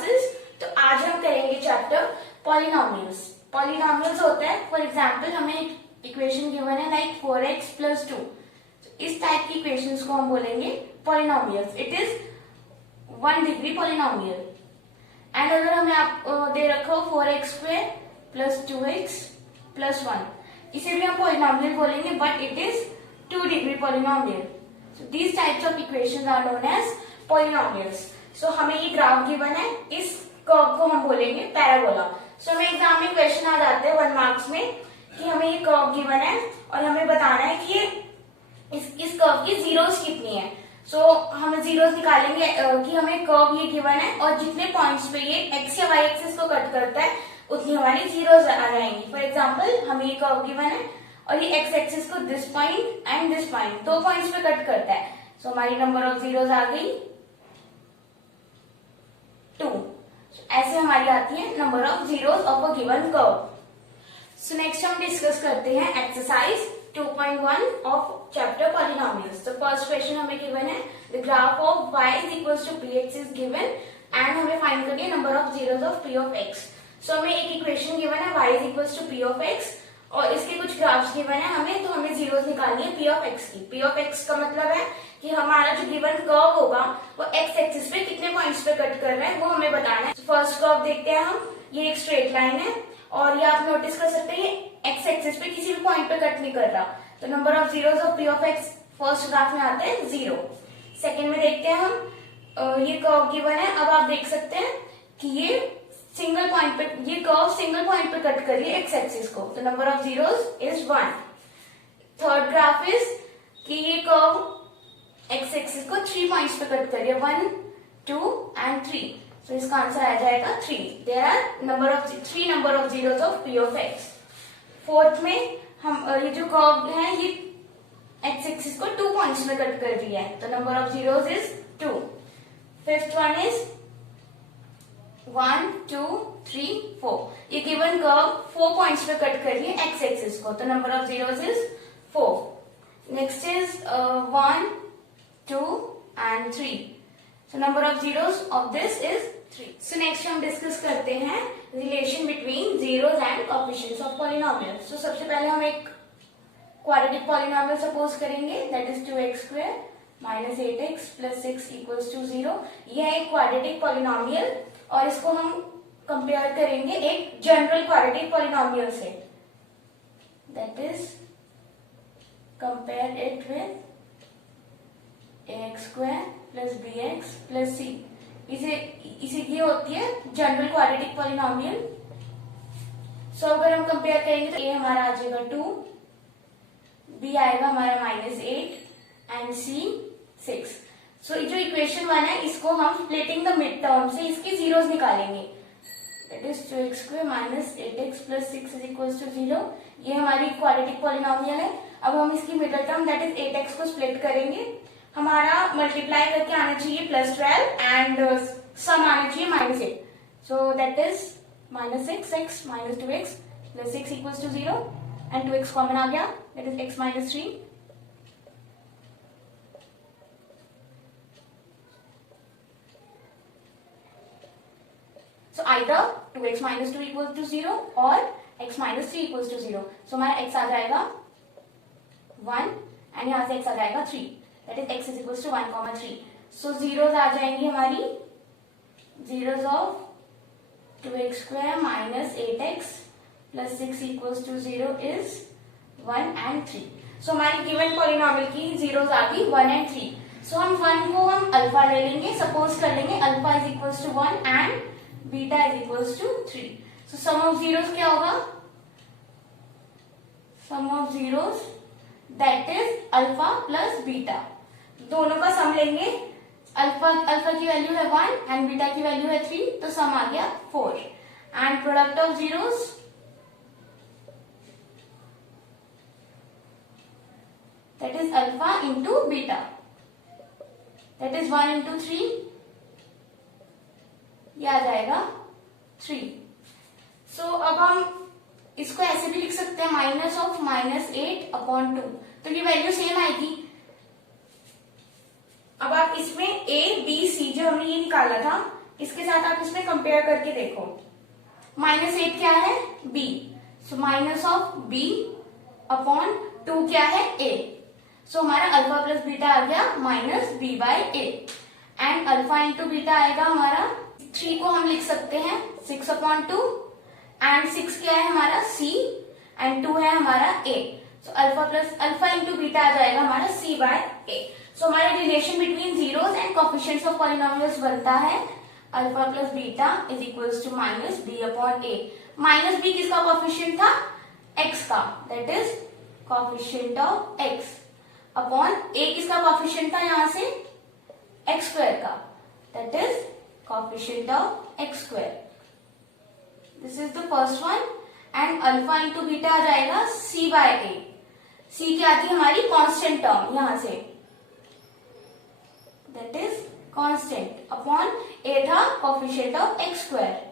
Classes. तो आज हम करेंगे चैप्टर पॉलिनोमियल्स। पॉलिनोमियल्स होता है, फॉर एग्जांपल हमें इक्वेशन गिवन है लाइक 4x + 2। इस टाइप की इक्वेशंस को हम बोलेंगे polynomials. It is 1 degree polynomial. And अगर हमें आप दे रखा हो 4x² + 2x + 1, इसे भी हम पॉलिनोमियल बोलेंगे, but it is 2 degree polynomial. So these types of equations are known as polynomials. So हमें ये ग्राफ गिवन है, इस कर्व को हम बोलेंगे पैराबोला। So हमें एग्जाम में क्वेश्चन आ जाते हैं 1 मार्क्स में कि हमें ये कर्व गिवन है और हमें बताना है कि इस कर्व की जीरोस कितनी है। So हम जीरोस निकालेंगे कि हमें कर्व ये गिवन है और जितने पॉइंट्स पे ये एक्स या वाई एक्सिस को कट करता है उतनी हमारी जीरोस आ जाएंगी। फॉर एग्जाम्पल हमें ये कर्व गिवन है और ये एक्स एक्सिस को this point and this point 2 points पे कट करता है। सो हमारी नंबर ऑफ जीरोस आ गई 2। ऐसे हमारी आती है number of zeros of a given curve. So next हम डिस्कस करते हैं एक्सरसाइज 2.1 ऑफ चैप्टर पॉलिनोमियल्स। तो फर्स्ट क्वेश्चन हमें गिवन है the graph of y = px is given and हमें फाइंड करनी है number of zeros of p of x। सो हमें एक इक्वेशन गिवन है y = p of x और इसके कुछ ग्राफ्स गिवन है हमें, तो हमें जीरोस निकालनी है p of x की। p of x का मतलब है कि हमारा जो गिवन कर्व होगा वो x एक्सिस पे कितने पॉइंट्स पे कट कर रहा है वो हमें बताना है। फर्स्ट कर्व देखते हैं हम, ये एक स्ट्रेट लाइन है और ये आप नोटिस कर सकते हैं ये x एक्सिस पे किसी भी पॉइंट पे कट नहीं कर रहा। तो number of zeros of p of x first graph में आते हैं 0। सेकेंड में देखते हैं हम, ये कर्व गिवन है। अब आप देख सकते हैं कि ये सिंगल पॉइंट पे, ये कर्व सिंगल पॉइंट पे कट कर रही है एक्स एक्सिस को, तो number of zeros is 1। Third graph is कि ये कर्व एक्स एक्सिस को 3 पॉइंट्स पे कट कर रही है 1, 2 एंड 3। तो इसका आंसर आ जाएगा 3। There are 3 number of zeros of p of x। Fourth में हम ये जो कर्व है ये एक्स एक्सिस को 2 पॉइंट्स में कट कर रही है, तो number of zeros is 2। Fifth one is 1, 2, 3, 4। ये गिवन कर्व 4 पॉइंट्स पे कट कर रही है एक्स एक्सिस को, तो number of zeros is 4। Next is 1, 2 and 3। So number of zeros of this is 3। So next हम डिस्कस करते हैं relation between zeros and coefficients of polynomial. So सबसे पहले हम एक क्वाड्रेटिक पॉलिनोमियल सपोज करेंगे, दैट इज 2x² - 8x + 6 = 0। यह एक क्वाड्रेटिक पॉलिनोमियल और इसको हम कंपेयर करेंगे एक जनरल क्वाड्रेटिक पॉलिनोमियल से, that is compare it with ax² + bx + c। इसे ये होती है जनरल क्वाड्रेटिक पॉलिनोमियल। सो अगर हम कंपेयर करेंगे तो a हमारा आ जाएगा 2, b आएगा हमारा -8 एंड c 6। सो जो इक्वेशन 1 है इसको हम स्प्लिटिंग द मिड टर्म से इसकी जीरोस निकालेंगे, दैट इज 2x² - 8x + 6 = 0। ये हमारी क्वाड्रेटिक पॉलिनोमियल है। अब हम इसकी middle term that is 8x को स्प्लिट करेंगे। हमारा मल्टीप्लाई करके आना चाहिए +12 एंड सम आना चाहिए -8। So that is -6x - 2x + 6 = 0 and 2x common आ गया, that is x - 3। So either 2x - 2 = 0 और x - 3 = 0। So हमारा x आ जाएगा 1 एंड यहाँ से x आ जाएगा 3, that is x = 1, 3। So zeros आ जाएंगी हमारी, zeros of 2x² - 8x + 6 = 0 is 1 and 3। So हमारी गिवन पॉलिनोमियल की जीरोस आ गई 1 एंड 3। सो हम 1 को हम अल्फा ले लेंगे, सपोज कर लेंगे alpha = 1 and beta = 3। So sum of zeros क्या होगा, sum of zeros that is alpha + beta. दोनों का सम लेंगे, अल्फा की वैल्यू है 1 एंड बीटा की वैल्यू है 3, तो सम आ गया 4 and product of zeros that is alpha into beta, that is 1 into 3, ये आ जाएगा 3। सो अब हम इसको ऐसे भी लिख सकते हैं -8/2, तो ये वैल्यू सेम आएगी। अब आप इसमें a b c जो हमने ये निकाला था इसके साथ आप इसमें कंपेयर करके देखो। -8 क्या है? b, so minus of b upon 2 क्या है? a। सो हमारा अल्फा प्लस बीटा आ गया -b/a and alpha into beta आएगा हमारा 3 को हम लिख सकते हैं 6/2 एंड 6 क्या है हमारा? c एंड 2 है हमारा a। So alpha into beta आ जाएगा हमारा c/a। सो हमारा relation between zeros and coefficients of polynomials बनता है alpha plus beta is equals to -b/a। -b किसका कोएफिशिएंट था? x का, that is coefficient of x upon a किसका कोएफिशिएंट था यहाँ से? x स्क्वायर का, that is coefficient of x square. This is the first one and alpha into beta आ जाएगा c/a। c क्या आती है हमारी? कांस्टेंट टर्म यहां से, that is constant upon a था कोएफिशिएंट ऑफ x स्क्वायर।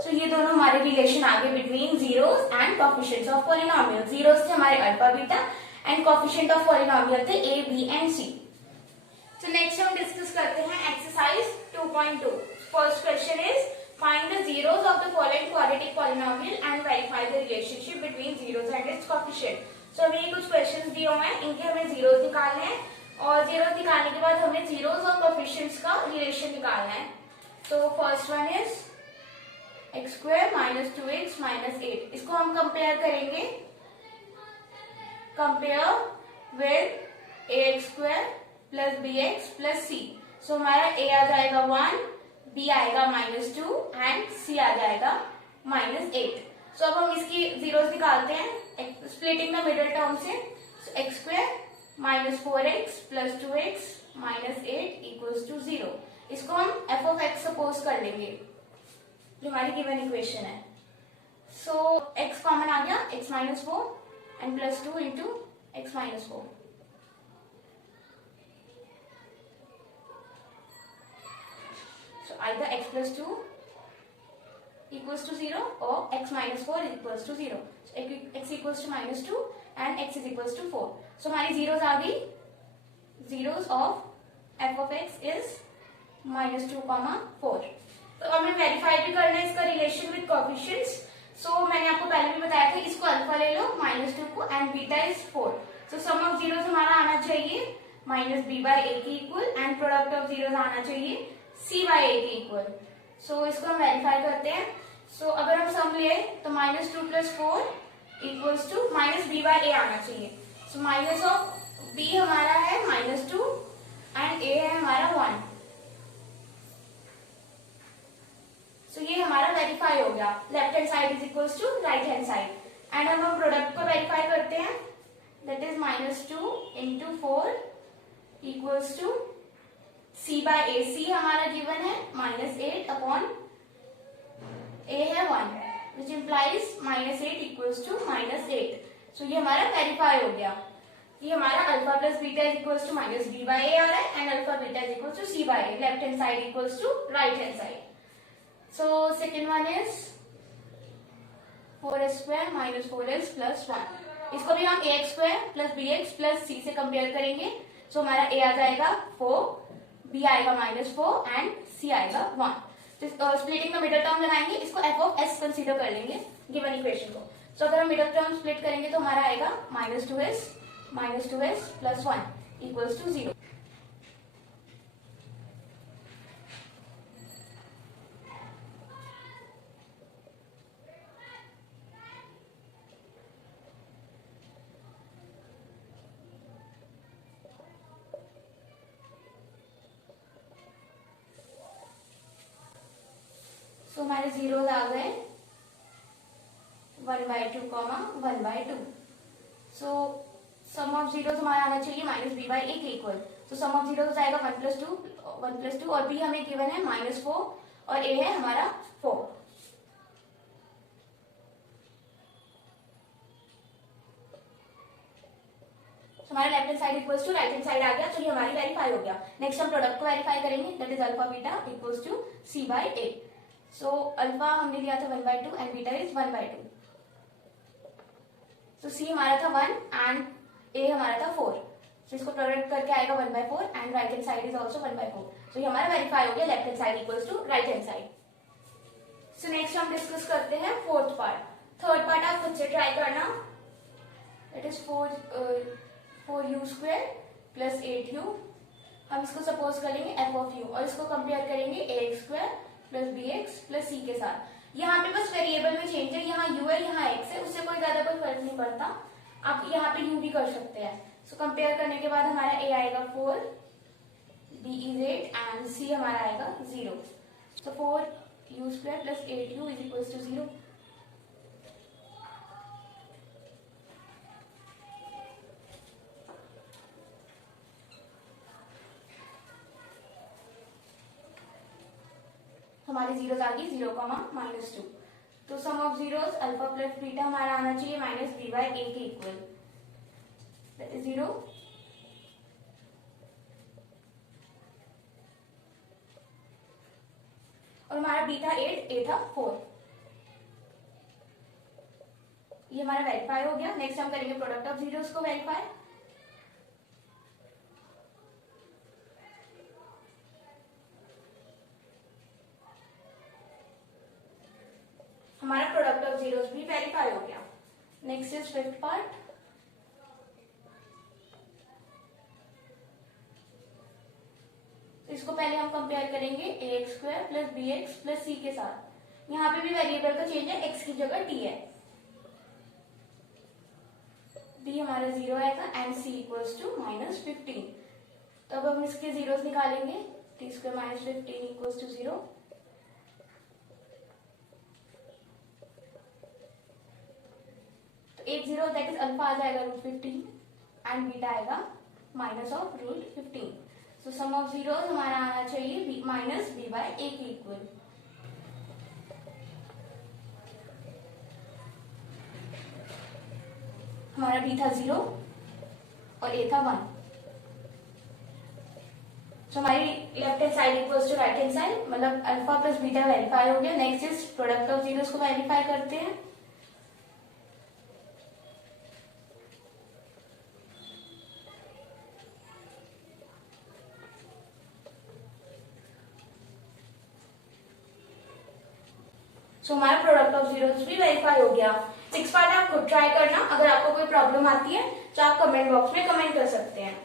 सो ये दोनों हमारे रिलेशन आ गए between zeros and coefficients of polynomial. Zeros थे हमारे alpha beta and coefficient of polynomial थे a, b and c। So next हम डिस्कस करते हैं exercise 2.2। First question is find the zeros of the following quadratic polynomial and verify the relationship between zeros and its coefficient। सो हमें ये कुछ questions दिए हुए हैं, इनके हमें जीरोस निकालने हैं और जीरोस निकालने के बाद हमें जीरोस और कोएफिशिएंट्स का रिलेशन निकालना है। तो first one is x square minus 2x minus 8। इसको हम कंपेयर करेंगे, compare with ax square plus bx plus c। सो हमारा a आ जाएगा 1, b आएगा -2 एंड c आ जाएगा -8। सो अब हम इसकी जीरोस निकालते हैं स्प्लिटिंग द मिडिल टर्म से। x square minus 4x plus 2x minus 8 equals to 0। इसको हम f ऑफ x सपोज कर लेंगे जो हमारी गिवन इक्वेशन है। सो x कॉमन आ गया, x minus 4 and plus 2 into x minus 4। So either x plus 2 equals to 0 or x minus 4 equals to 0. So x equals to -2 and x is equals to 4. So हमारी zeros आ गई। Zeros of f of x is -2, 4। तो हमें verify भी करना है इसका relation with coefficients. सो मैंने आपको पहले भी बताया था, इसको अल्फा ले लो -2 को and beta is 4। So sum of zeros हमारा आना चाहिए -b/a की equal and product of zeros आना चाहिए c/a के इक्वल। सो इसको हम वेरीफाई करते हैं। सो अगर हम सम ले तो -2 प्लस 4 इक्वल्स टू -b/a आना चाहिए। सो माइनस ऑफ b हमारा है -2 एंड a है हमारा 1। सो ये हमारा वेरीफाई हो गया। Left hand side is equals to right hand side and अब हम प्रोडक्ट को वेरीफाई करते हैं, that is -2 into 4 equals to c/a। c हमारा गिवन है -8 अपॉन a है 1 which implies -8 equals to -8। So ये हमारा वेरीफाई हो गया। ये हमारा alpha plus beta is equals to -b/a आ रहा है and alpha beta is equals to c/a। Left hand side equals to right hand side. So second one is 4x square minus 4x plus 1। इसको भी हम ax square plus bx plus c से compare करेंगे। So हमारा a आ जाएगा 4, b आएगा -4 and c आएगा 1। तो स्प्लिटिंग में मिडिल टर्म लगाएंगे, इसको f ऑफ s कंसीडर कर लेंगे गिवन इक्वेशन को। सो अगर हम मिडिल टर्म स्प्लिट करेंगे तो हमारा आएगा -2s प्लस 1 इक्वल्स टू 0। तो हमारे जीरोस आ गए 1/2, 1/2। सो सम ऑफ जीरोस हमारा आना चाहिए -b/a के इक्वल। तो सम ऑफ जीरोस आएगा 1 + 2 और b हमें गिवन है -4 और a है हमारा 4। हमारा left hand side equals to right hand side आ गया। तो ये हमारी वेरीफाई हो गया। नेक्स्ट हम प्रोडक्ट को वेरीफाई करेंगे, that is alpha beta equals to c/a। So alpha हमने लिया था 1/2 and beta is 1/2। So c हमारा था 1 एंड a हमारा था 4। तो इसको प्रोडक्ट करके आएगा 1/4 and right hand side is also 1/4. तो ये हमारा वेरीफाई हो गया left hand side equals to right hand side. So next हम डिस्कस करते हैं फोर्थ पार्ट. थर्ड पार्ट आप खुद से ट्राई करना. It is 4u square plus 8u. हम इसको सपोज करेंगे f ऑफ u और इसको कंपेयर करेंगे ax square plus bx plus c के साथ. यहाँ पे बस वेरिएबल में चेंज है, यहाँ u है यहाँ x है, उससे कोई ज्यादा कोई फर्क नहीं पड़ता. आप यहाँ पे u भी कर सकते हैं. सो कंपेयर करने के बाद हमारा a आएगा 4, b is 8 एंड c हमारा आएगा 0. So 4u square plus 8u is equals to 0. हमारे जीरोस आ गई 0, -2. तो sum of zeros alpha plus beta हमारा आना चाहिए -b/a के इक्वल. That is 0. और हमारा b था 8, a था 4. ये हमारा वेरीफाई हो गया. नेक्स्ट हम करेंगे प्रोडक्ट ऑफ जीरोस को वेरीफाई. हमारा प्रोडक्ट ऑफ जीरोस भी वेरीफाई हो गया. Next is fifth part. इसको पहले हम कंपेयर करेंगे ax square plus bx plus c के साथ. यहाँ पे भी वेरिएबल का चेंज है, x की जगह t है. b हमारा 0 आएगा एंड c इक्वल्स टू -15. तो अब हम इसके जीरोस निकालेंगे. t square -15 equals to 0. एक 0 दैट इज अल्फा आ जाएगा √15 एंड बीटा आएगा minus of √15. So sum of zeros हमारा आना चाहिए -b/a के इक्वल. हमारा b था 0 और a था 1. सो हमारी left hand side equals to right hand side, मतलब अल्फा प्लस बीटा वेरीफाई हो गया. Next is product of zeros को वेरीफाई करते हैं. सो हमारा प्रोडक्ट ऑफ जीरोस भी वेरीफाई हो गया. 6 पार्ट आप खुद ट्राई करना. अगर आपको कोई प्रॉब्लम आती है तो आप कमेंट बॉक्स में कमेंट कर सकते हैं.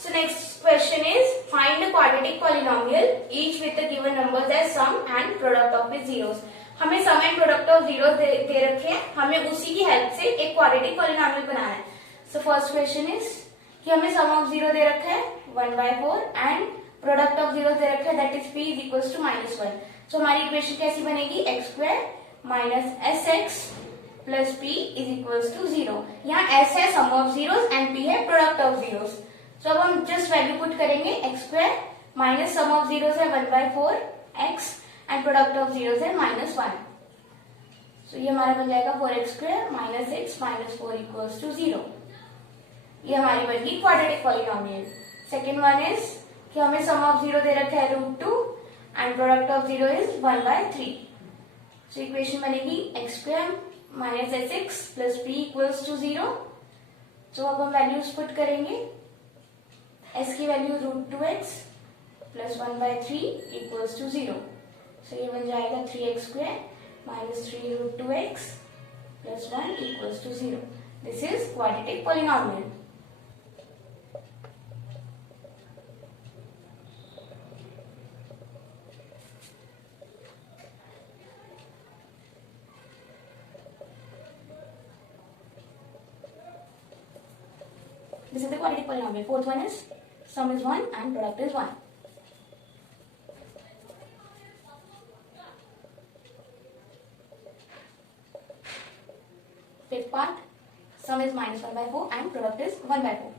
So next question is find the quadratic polynomial each with the given numbers as sum and product of its zeros. हमें sum and product of zeros दे रखे हैं. हमें उसी की हेल्प से एक क्वाड्रेटिक पॉलिनोमियल बनाना है. सो फर्स्ट क्वेश्चन इज कि हमें सम ऑफ जीरो दे रखा है 1/4 एंड प्रोडक्ट ऑफ जीरो दे रखा है that is p is equals to -1. तो हमारी इक्वेशन कैसी बनेगी? x square minus sx plus p is equals to 0. यहाँ s है sum of zeros and p है प्रोडक्ट ऑफ जीरोस. तो अब हम जस्ट वैल्यू पुट करेंगे. x square minus sum of zeros है 1/4 x and product of zeros है -1. तो ये हमारा बन जाएगा 4x square minus x minus 4 equals to 0. ये हमारी बन गई quadratic polynomial. Second one is कि हमें सम ऑफ जीरो दे रखा है √2 and product of zero is 1/3. So equation बनेगी x square minus sx plus p equals to 0. तो अब हम वैल्यूज पुट करेंगे. s की value √2x plus 1/3 equals to 0. So ये बन जाएगा 3x square minus 3 √2x plus 1 equals to 0. This is quadratic polynomial. This is the quadratic polynomial. Fourth one is sum is 1 and product is 1. Fifth part, sum is -1/4 and product is 1/4.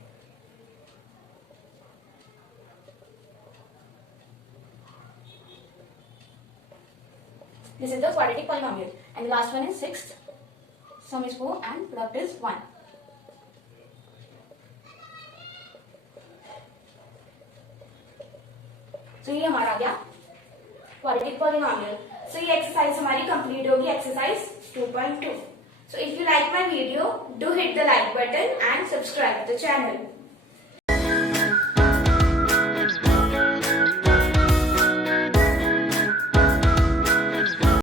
This is the quadratic polynomial. And the last one is sixth, sum is 4 and product is 1. तो ये हमारा आ गया quadratic polynomial. सो ये exercise हमारी complete होगी. Exercise 2.2. So if you like my video, do hit the like button and subscribe the channel.